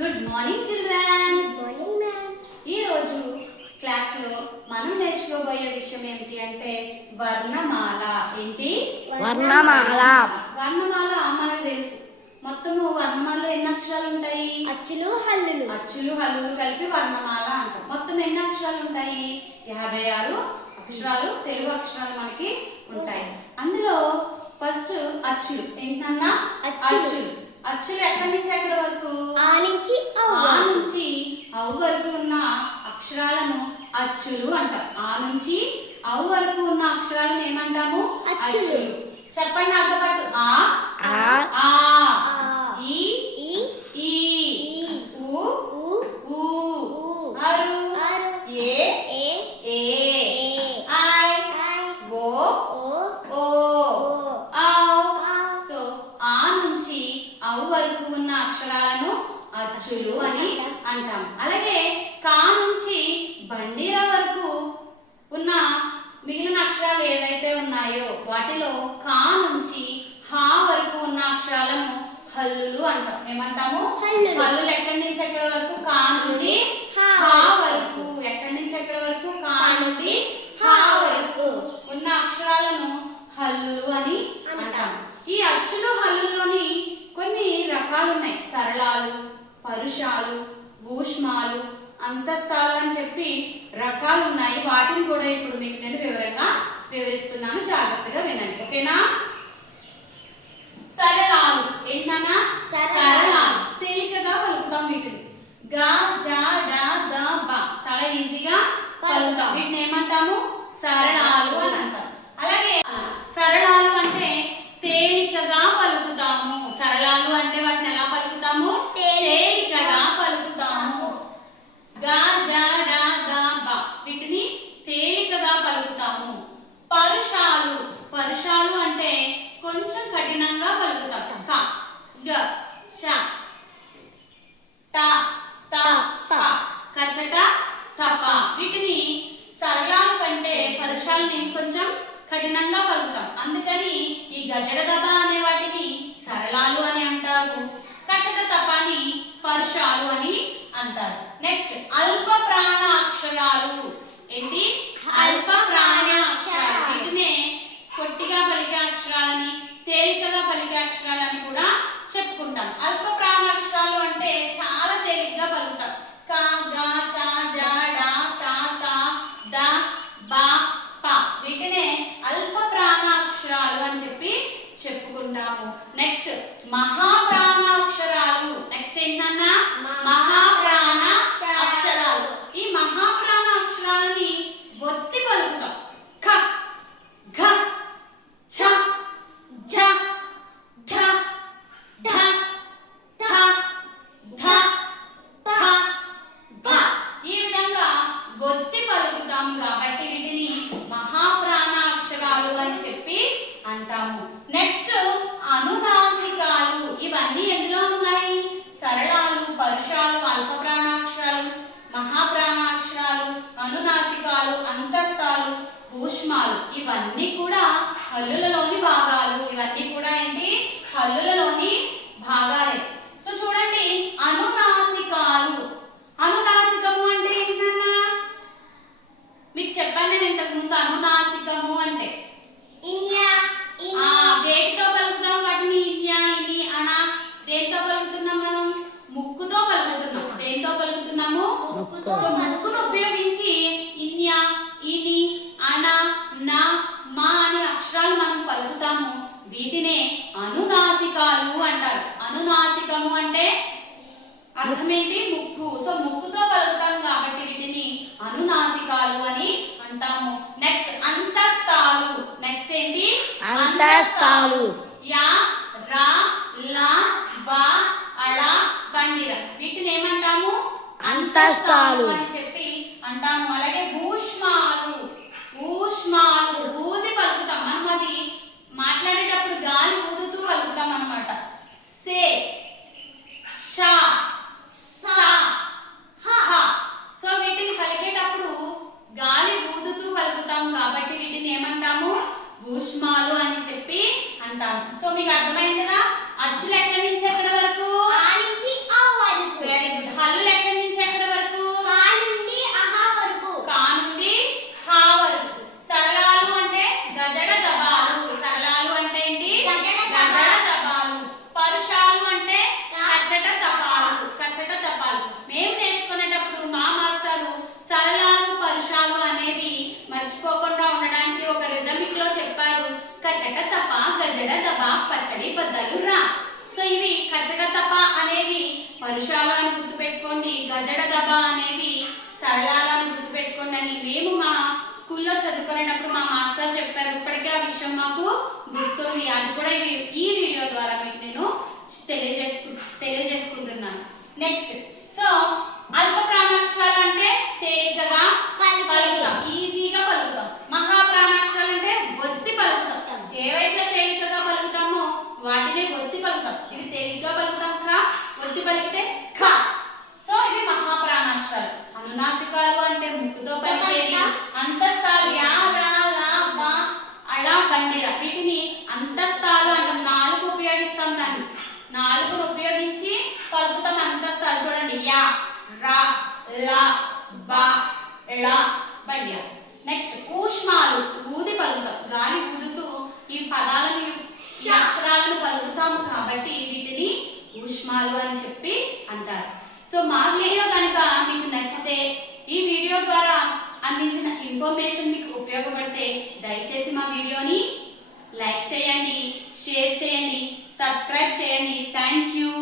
Good morning children morning ma'am ఈ రోజు క్లాస్లో మనం నేర్చుకోబోయే విషయం ఏమిటి అంటే వర్ణమాల. ఏంటి? వర్ణమాల. వర్ణమాల మనకు తెలుసు. మొత్తము వర్ణమాలలో ఎన్ని అక్షరాలు ఉంటాయి? అచ్చులు హల్లులు. అచ్చులు హల్లులు కలిపి వర్ణమాల అంటాం. మొత్తం ఎన్ని అక్షరాలు ఉంటాయి? యాభై ఆరు అక్షరాలు తెలుగు అక్షరాలు మనకి ఉంటాయి. అందులో ఫస్ట్ అచ్చులు. ఏంటన్నా? అచ్చులు. అచ్చులు ఎక్కడి నుంచి ఎక్కడి వరకు ఆ నుంచి ఆ వరకు. నుంచి ఔ వరకు ఉన్న అక్షరాలను అచ్చులు అంటాం ఆ నుంచి ఔ వరకు ఉన్న అక్షరాలను ఏమంటాము అచ్చులు. చెప్పండి నాతో పాటు ఆ. ఈ ఈ ఈ ఈ ఉ ఊ ఊ ఊ అరు ఆరు ఏ ఏ ఏ ఏ ఐ ఐ ఓ ఓ ఓ ఓ ఔ ఆ సో ఆ నుంచి ఔ వరకు ఉన్న అక్షరాలను అచ్చులు అని అంటాం అలాగే కా నుంచి బండిర వరకు ఉన్న మిగిలిన అక్షరాలు ఏవైతే ఉన్నాయో వాటిలో కా నుంచి హా వరకు ఉన్న అక్షరాలను హల్లులు అంటాం. ఏమంటాము? హల్లులు. ఎక్కడి నుంచి ఎక్కడి వరకు? కా నుండి హా వరకు. ఎక్కడి నుంచి ఎక్కడి వరకు? కా నుండి హా వరకు. ఉన్న అక్షరాలను హల్లులు అని అంటాం. అంటాం. ఈ అచ్చులు హల్లుల్లోని కొన్ని రకాలు ఉన్నాయి సరళాలు పరుషాలు ఊష్మాలు అంతస్తాలు అని చెప్పి రకాలు ఉన్నాయి వాటిని కూడా ఇప్పుడు మీకు నేను వివరంగా వివరిస్తున్నాను. జాగ్రత్తగా వినండి. ఓకేనా సరళాలు ఏంటన్నా సరళాలు. సరళాలు తేలికగా పలుకుతాం వీటిని గా జా డా ద బ. చాలా ఈజీగా పలుకుతాం. వీటిని ఏమంటాము? సరళాలు అని అంటాం అలాగే సరళాలు అంటే తేలికగా పలుకుతాము. సరళాలు అంటే వాటిని ఎలా పలుకుతాము? తేలిక. తేలికగా పలుకుతాము. గా జా డా ద బ. వీటిని తేలికగా పలుకుతాము. పరుషాలు. పరుషాలు అంటే కొంచెం కఠినంగా పలుకుతాం. క గ చ ట. తప్ప కచట తప వీటిని సరళాల కంటే పరుషాలని కొంచెం కఠినంగా పలుకుతాం. అందుకని ఈ గజడ దబ అనే వాటిని సరళాలు అని అంటారు. కచట తపాని పరుషాలు అని అంటారు. నెక్స్ట్ అల్ప ప్రాణ అక్షరాలు ఏంటి? అల్ప ప్రాణ అక్షరాలు వీటినే పొట్టిగా పలికే అక్షరాలని తేలికగా పలికే అక్షరాలని కూడా చెప్పుకుంటాం. అల్ప ప్రాణ అక్షరాలు అంటే చాలా తేలికగా పలుకుతాం క గ చ జ డ ట త ద బ ప వీటినే అల్ప ప్రాణ అక్షరాలు అని చెప్పి చెప్పుకుంటాము నెక్స్ట్ మహాప్రాణ అక్షరాలు నెక్స్ట్ ఏంటన్నా? మహాప్రాణ అక్షరాలు ఈ మహాప్రాణ అక్షరాలని ఒత్తి పలుకుతాం. ఖ ఘ ఛ ఝ ఢ ఢ థ ధ ఫ భ ఈ విధంగా ఒత్తి పలుకుతాం కాబట్టి వీటిని మహాప్రాణ అక్షరాలు అని చెప్పి అంటాము. నెక్స్ట్ అనునాసికాలు ఇవన్నీ ఎందులో ఉన్నాయి? సరళాలు పరుషాలు అల్ప ప్రాణాక్షరాలు మహాప్రాణాక్షరాలు అనునాసికాలు అంతస్తాలు భూష్మాలు ఇవన్నీ కూడా హల్లులలోని భాగాలు. ఇవన్నీ కూడా ఏంటి? హల్లులలోని భాగాలే సో చూడండి అనునాసికాలు అనునాసికము అంటే ఏంటన్నా మీకు చెప్పాను నేను ఇంతకు ముందు అనునాసికము అంటే ఇన్యా ఆ వేటితో పలుకుతాం వాటిని ఇన్యా ఇని అన దేంతో పలుకుతున్నాం మనం ముక్కుతో పలుకుతున్నాం దేంతో పలుకుతున్నాము ముక్కుతో సో ముక్కును ఉపయోగించి ఇన్యా ఇని అన నా మా అనే అక్షరాలు మనం పలుకుతాము. వీటినే అనునాసికాలు అంటారు. అనునాసికము అంటే అర్థం ఏంటి ముక్కు. సో ముక్కుతో పలుకుతాం కాబట్టి వీటిని అనునాసికాలు అని అంటాము. నెక్స్ట్ అంతస్తాలు నెక్స్ట్ ఏంటి? అంతస్తాలు. యా రా లా వా అళ బండిర. వీటిని ఏమంటాము అంతస్తాలు. అని చెప్పి అంటాము. అలాగే ఊష్మాలు ఊష్మాలు ఊది పలుకుతాం. మనం అది మాట్లాడేటప్పుడు గాలి ఊదుతూ పలుకుతాం అనమాట సే షా సా హ సో వీటిని పలికేటప్పుడు గాలి ఊదుతూ పలుకుతాం కాబట్టి వీటిని ఏమంటాము? ఊష్మాలు అని చెప్పి అంటాము. సో మీకు అర్థమైంది కదా? అచ్చులు ఎక్కడి నుంచి ఎక్కడి వరకు గజడ దబ పచ్చడి బద్దలు రా. సో ఇవి కచ్చడ తప అనేవి పరుషాలు అని గుర్తుపెట్టుకోండి గజడ దబ అనేవి సరళాలు అని గుర్తుపెట్టుకోండి అని మేము మా స్కూల్లో చదువుకునేటప్పుడు మా మాస్టర్ చెప్పారు. ఇప్పటికే ఆ విషయం మాకు గుర్తుంది. అది కూడా ఇవి ఈ వీడియో ద్వారా మీకు నేను తెలియజేసుకు తెలియజేసుకుంటున్నాను నెక్స్ట్ సో అల్ప ప్రాణాక్షరాలు అంటే తేలికగా పలికేవి. పలుకుతాం ఈజీగా పలుకుతాం మహా ప్రాణాక్షరాలు అంటే ఒత్తి పలుకుతాం ఏవైతే తేలికగా పలుకుతామో వాటినే ఒత్తి పలుకుతాం. ఇవి తేలికగా పలుకుతాం. కా ఒత్తి పలికితే ఖ సో ఇవి మహా ప్రాణాక్షరాలు అనునాసికాలు అంటే ముక్కుతో పలికేవి అంతస్తాలు యా రా లా వా అలా బండిర. వీటిని అంతస్తాలు అంటాం. నాలుగు ఉపయోగిస్తాం దాన్ని. నాలుగును ఉపయోగించి పలుకుతాం అంతస్తాలు చూడండి. యా రా లా బా ళ బండిర. నెక్స్ట్ ఊష్మాలు. ఊది పలుకుతాం. గాలి ఊదుతూ ఈ పదాలను ఈ అక్షరాలను పలుకుతాము కాబట్టి వీటిని ఊష్మాలు అని చెప్పి అంటారు. సో మా వీడియో కనుక మీకు నచ్చితే ఈ వీడియో ద్వారా అందించిన ఇన్ఫర్మేషన్ మీకు ఉపయోగపడితే దయచేసి మా వీడియోని లైక్ చేయండి షేర్ చేయండి సబ్స్క్రైబ్ చేయండి. Thank you.